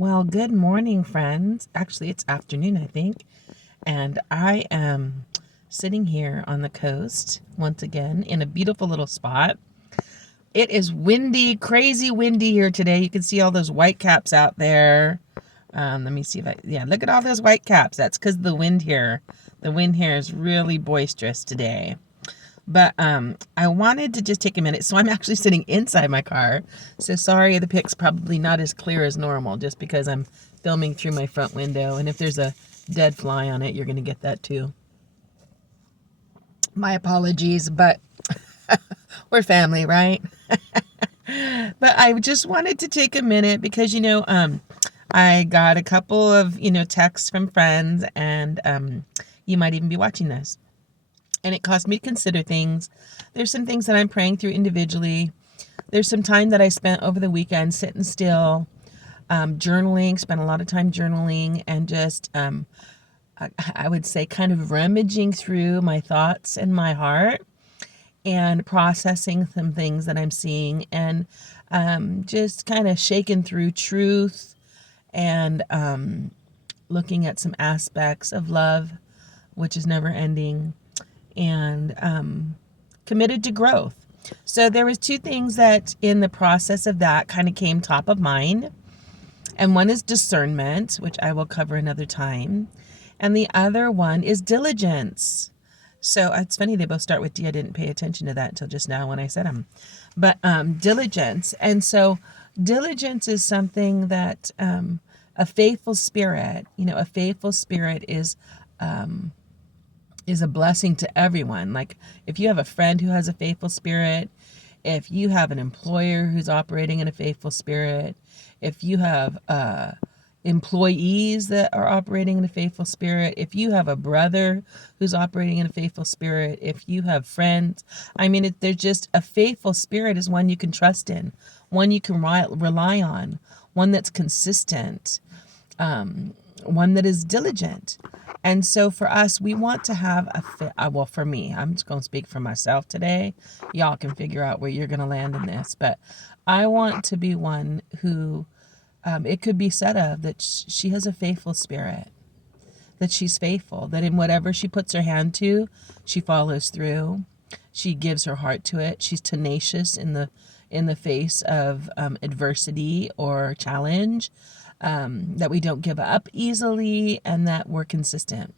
Well, good morning, friends. Actually, it's afternoon, I think. And I am sitting here on the coast once again in a beautiful little spot. It is windy, crazy windy here today. You can see all those white caps out there. Let me see if yeah, look at all those white caps. That's because the wind here. The wind here is really boisterous today. But I wanted to just take a minute. So I'm actually sitting inside my car. So sorry, the pic's probably not as clear as normal just because I'm filming through my front window. And if there's a dead fly on it, you're going to get that too. My apologies, but we're family, right? But I just wanted to take a minute because, I got a couple of, texts from friends and you might even be watching this. And it caused me to consider things. There's some things that I'm praying through individually. There's some time that I spent over the weekend sitting still, journaling, spent a lot of time journaling and just, I would say, kind of rummaging through my thoughts and my heart and processing some things that I'm seeing and just kind of shaking through truth and looking at some aspects of love, which is never ending, and committed to growth. So there was two things that in the process of that kind of came top of mind. And one is discernment, which I will cover another time. And the other one is diligence. So it's funny, they both start with D. I didn't pay attention to that until just now when I said them. But diligence. And so diligence is something that a faithful spirit, a faithful spirit is a blessing to everyone. Like if you have a friend who has a faithful spirit, if you have an employer who's operating in a faithful spirit, if you have employees that are operating in a faithful spirit, if you have a brother who's operating in a faithful spirit, if you have friends, there's just a faithful spirit is one you can trust in, one you can rely on, one that's consistent, one that is diligent. And so for us, we want to have well, for me, I'm just going to speak for myself today. Y'all can figure out where you're going to land in this, but I want to be one who it could be said of that she has a faithful spirit, that she's faithful, that in whatever she puts her hand to, she follows through. She gives her heart to it. She's tenacious in the face of adversity or challenge, that we don't give up easily, and that we're consistent.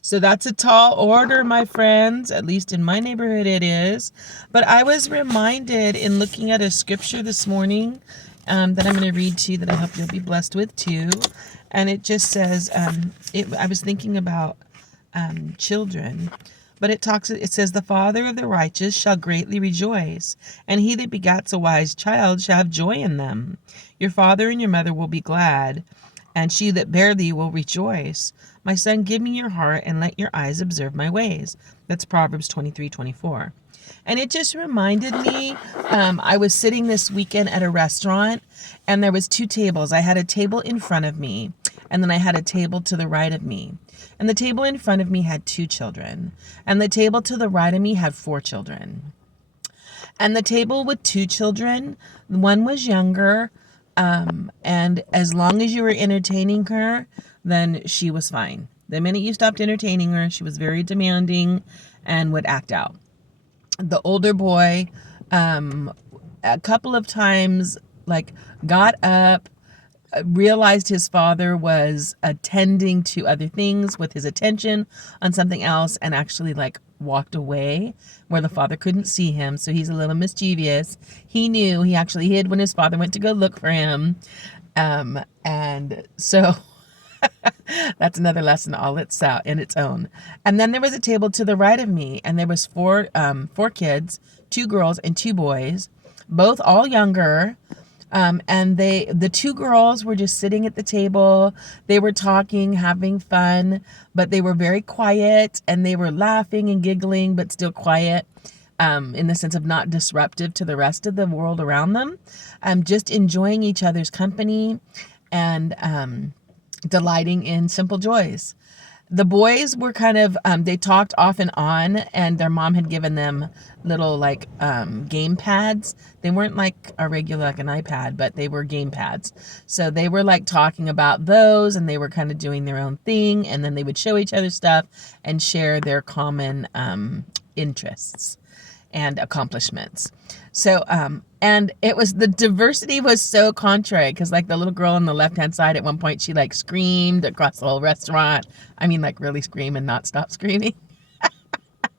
So that's a tall order, my friends. At least in my neighborhood it is. But I was reminded in looking at a scripture this morning that I'm going to read to you that I hope you'll be blessed with too. And it just says, I was thinking about children. But it says, the father of the righteous shall greatly rejoice, and he that begats a wise child shall have joy in them. Your father and your mother will be glad, and she that bare thee will rejoice. My son, give me your heart, and let your eyes observe my ways. That's Proverbs 23:24. And it just reminded me, I was sitting this weekend at a restaurant, and there was two tables. I had a table in front of me, and then I had a table to the right of me. And the table in front of me had 2 children, and the table to the right of me had 4 children. And the table with 2 children, one was younger, and as long as you were entertaining her, then she was fine. The minute you stopped entertaining her, she was very demanding and would act out. The older boy, a couple of times, got up, realized his father was attending to other things with his attention on something else, and actually walked away where the father couldn't see him. So he's a little mischievous. He knew he actually hid when his father went to go look for him. And so that's another lesson all in its own. And then there was a table to the right of me, and there was four kids, 2 girls and 2 boys, both all younger. And the 2 girls were just sitting at the table. They were talking, having fun, but they were very quiet, and they were laughing and giggling, but still quiet, in the sense of not disruptive to the rest of the world around them. Just enjoying each other's company and delighting in simple joys. The boys were kind of they talked off and on, and their mom had given them little like game pads. They weren't like a regular like an iPad, but they were game pads. So they were like talking about those, and they were kind of doing their own thing, and then they would show each other stuff and share their common interests and accomplishments. So, and it was, the diversity was so contrary, because like the little girl on the left hand side, at one point she like screamed across the whole restaurant. I mean, like really scream and not stop screaming.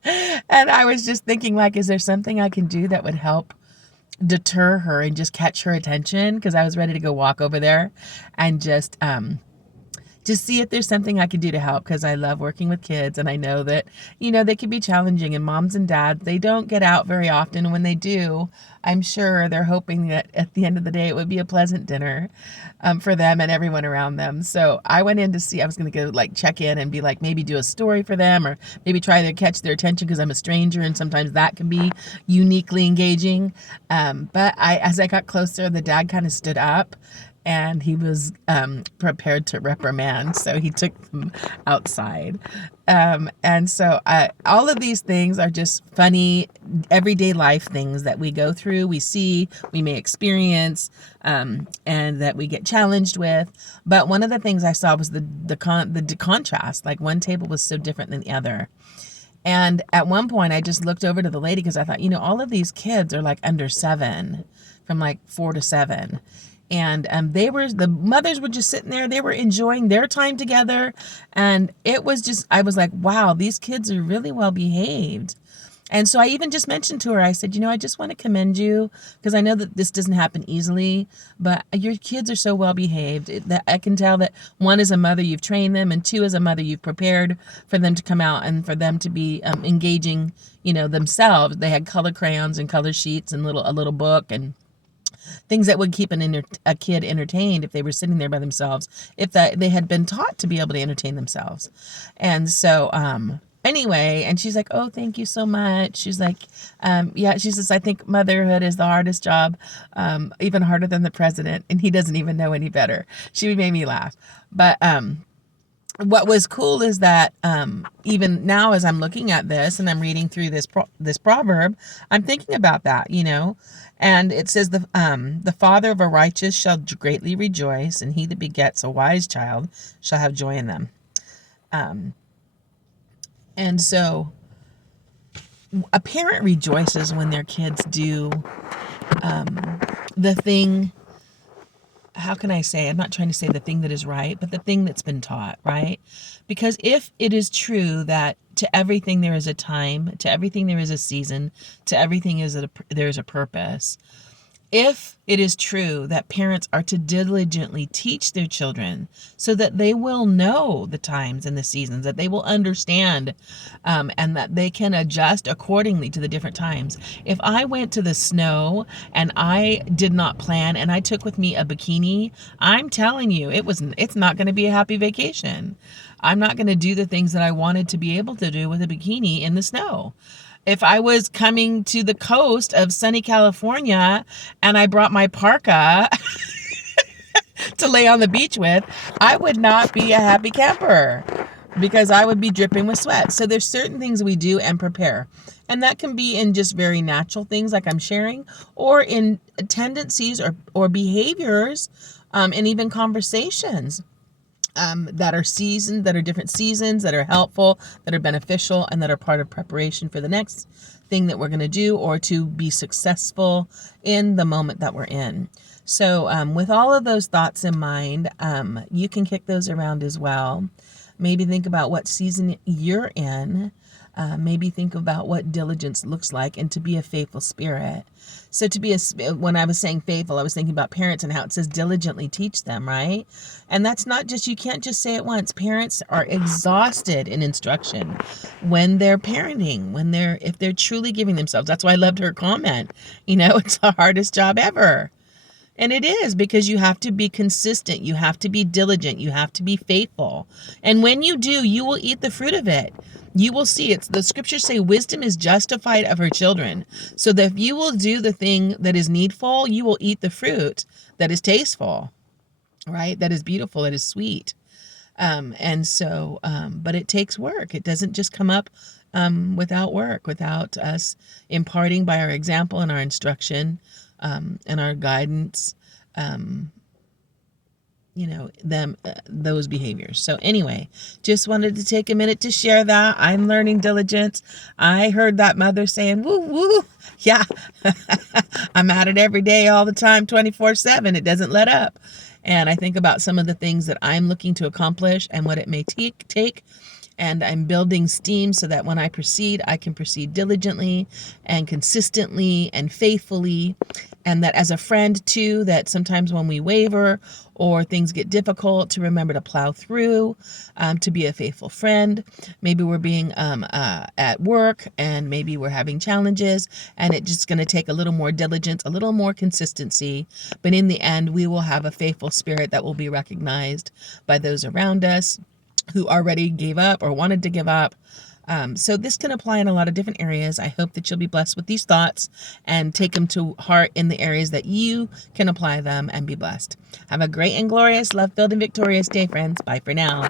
And I was just thinking, like, is there something I can do that would help deter her and just catch her attention? Because I was ready to go walk over there and just see if there's something I could do to help, because I love working with kids, and I know that, they can be challenging, and moms and dads, they don't get out very often. And when they do, I'm sure they're hoping that at the end of the day, it would be a pleasant dinner for them and everyone around them. So I went in to see, I was going to go like check in and be like, maybe do a story for them, or maybe try to catch their attention, because I'm a stranger and sometimes that can be uniquely engaging. But as I got closer, the dad kind of stood up, and he was prepared to reprimand, so he took them outside. And so all of these things are just funny, everyday life things that we go through, we see, we may experience, and that we get challenged with. But one of the things I saw was the contrast. Like one table was so different than the other. And at one point, I just looked over to the lady, because I thought, all of these kids are like under 7, from like 4 to 7. And the mothers were just sitting there. They were enjoying their time together. And it was just, I was like, wow, these kids are really well behaved. And so I even just mentioned to her, I said, I just want to commend you, because I know that this doesn't happen easily, but your kids are so well behaved that I can tell that, one, as a mother, you've trained them, and two, as a mother, you've prepared for them to come out and for them to be engaging, themselves. They had color crayons and color sheets and a little book and things that would keep a kid entertained if they were sitting there by themselves, if they had been taught to be able to entertain themselves. And so, anyway, and she's like, oh, thank you so much. She's like, yeah, she says, I think motherhood is the hardest job, even harder than the president, and he doesn't even know any better. She made me laugh. But, what was cool is that even now, as I'm looking at this and I'm reading through this proverb, I'm thinking about that, and it says the father of a righteous shall greatly rejoice, and he that begets a wise child shall have joy in them. And so a parent rejoices when their kids do the thing. How can I say? I'm not trying to say the thing that is right, but the thing that's been taught, right? Because if it is true that to everything there is a time, to everything there is a season, to everything there is a purpose. If it is true that parents are to diligently teach their children so that they will know the times and the seasons, that they will understand, and that they can adjust accordingly to the different times. If I went to the snow and I did not plan and I took with me a bikini, I'm telling you, it's not going to be a happy vacation. I'm not going to do the things that I wanted to be able to do with a bikini in the snow. If I was coming to the coast of sunny California and I brought my parka to lay on the beach with, I would not be a happy camper, because I would be dripping with sweat. So there's certain things we do and prepare. And that can be in just very natural things like I'm sharing, or in tendencies or behaviors, and even conversations. That are seasoned, that are different seasons, that are helpful, that are beneficial, and that are part of preparation for the next thing that we're going to do, or to be successful in the moment that we're in. So with all of those thoughts in mind, you can kick those around as well. Maybe think about what season you're in. Maybe think about what diligence looks like, and to be a faithful spirit. So when I was saying faithful, I was thinking about parents and how it says diligently teach them, right? And that's not just, you can't just say it once. Parents are exhausted in instruction when they're parenting, if they're truly giving themselves. That's why I loved her comment. It's the hardest job ever. And it is, because you have to be consistent. You have to be diligent. You have to be faithful. And when you do, you will eat the fruit of it. You will see. The scriptures say wisdom is justified of her children. So that if you will do the thing that is needful, you will eat the fruit that is tasteful, right? That is beautiful, that is sweet. But it takes work. It doesn't just come up without work, without us imparting by our example and our instruction and our guidance. Them those behaviors. So anyway, just wanted to take a minute to share that. I'm learning diligence. I heard that mother saying woo woo. Yeah. I'm at it every day, all the time, 24/7. It doesn't let up. And I think about some of the things that I'm looking to accomplish and what it may take. And I'm building steam so that when I proceed, I can proceed diligently and consistently and faithfully. And that as a friend, too, that sometimes when we waver or things get difficult, to remember to plow through, to be a faithful friend. Maybe we're being at work and maybe we're having challenges and it's just going to take a little more diligence, a little more consistency. But in the end, we will have a faithful spirit that will be recognized by those around us who already gave up or wanted to give up. So this can apply in a lot of different areas. I hope that you'll be blessed with these thoughts and take them to heart in the areas that you can apply them and be blessed. Have a great and glorious, love-filled, and victorious day, friends. Bye for now.